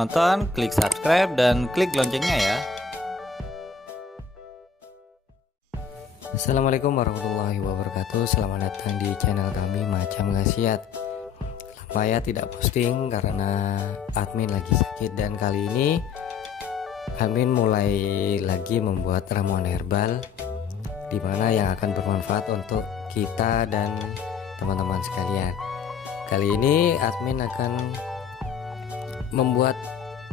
menonton, klik subscribe dan klik loncengnya ya. Assalamualaikum warahmatullahi wabarakatuh. Selamat datang di channel kami Macam Khasiat. Lama ya tidak posting karena admin lagi sakit, dan kali ini admin mulai lagi membuat ramuan herbal dimana yang akan bermanfaat untuk kita dan teman-teman sekalian. Kali ini admin akan membuat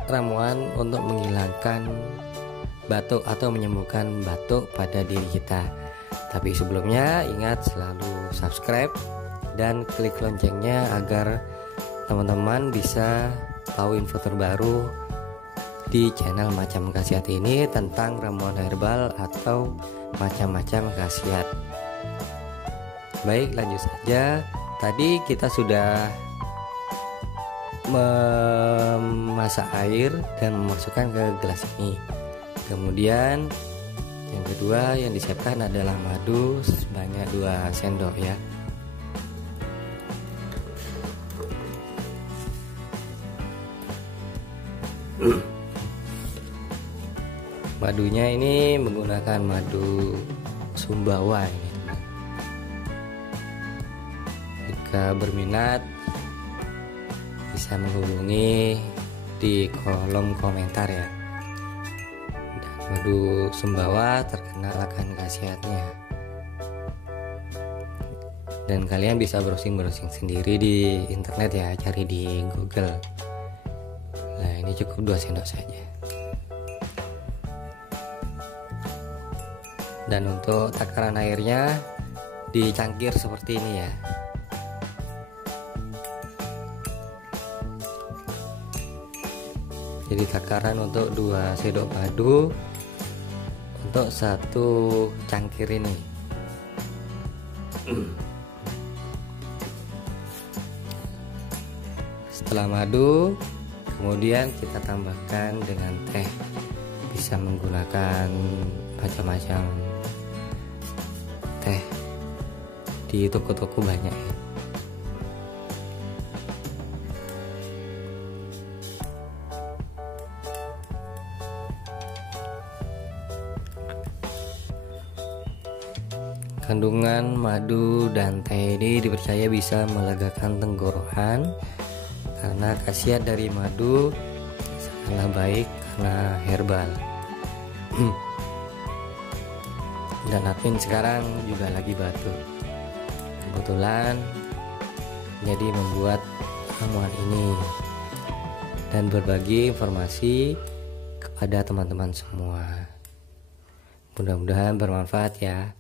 ramuan untuk menghilangkan batuk atau menyembuhkan batuk pada diri kita. Tapi sebelumnya ingat selalu subscribe dan klik loncengnya agar teman-teman bisa tahu info terbaru di channel Macam Khasiat ini tentang ramuan herbal atau macam-macam khasiat. Baik, lanjut saja. Tadi kita sudah memasak air dan memasukkan ke gelas ini. Kemudian yang kedua yang disiapkan adalah madu sebanyak 2 sendok ya. Madunya ini menggunakan madu Sumbawa ini. Jika berminat bisa menghubungi di kolom komentar ya. Madu Sumbawa terkenal akan khasiatnya, dan kalian bisa browsing sendiri di internet ya, cari di Google. Nah, ini cukup 2 sendok saja. Dan untuk takaran airnya dicangkir seperti ini ya. Jadi takaran untuk 2 sendok madu untuk 1 cangkir ini. Setelah madu, kemudian kita tambahkan dengan teh. Bisa menggunakan macam-macam teh di toko-toko banyak ya. Kandungan madu dan teh ini dipercaya bisa melegakan tenggorokan karena khasiat dari madu sangatlah baik karena herbal. Dan admin sekarang juga lagi batuk. Kebetulan jadi membuat ramuan ini dan berbagi informasi kepada teman-teman semua. Mudah-mudahan bermanfaat ya.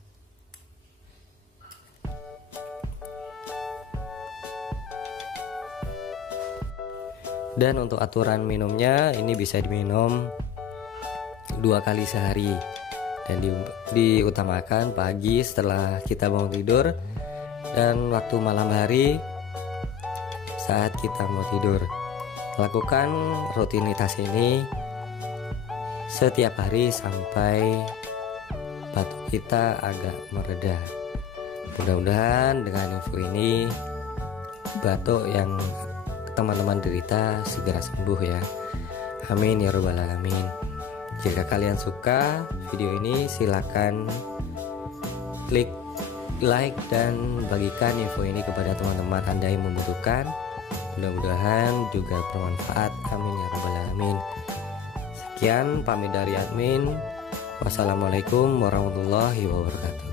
Dan untuk aturan minumnya, ini bisa diminum 2 kali sehari, dan diutamakan pagi setelah kita bangun tidur dan waktu malam hari saat kita mau tidur. Lakukan rutinitas ini setiap hari sampai batuk kita agak mereda. Mudah-mudahan dengan info ini batuk yang teman-teman derita segera sembuh ya. Amin ya robbal alamin. Jika kalian suka video ini, silakan klik like dan bagikan info ini kepada teman-teman Anda yang membutuhkan. Mudah-mudahan juga bermanfaat. Amin ya robbal alamin. Sekian pamit dari admin. Wassalamualaikum warahmatullahi wabarakatuh.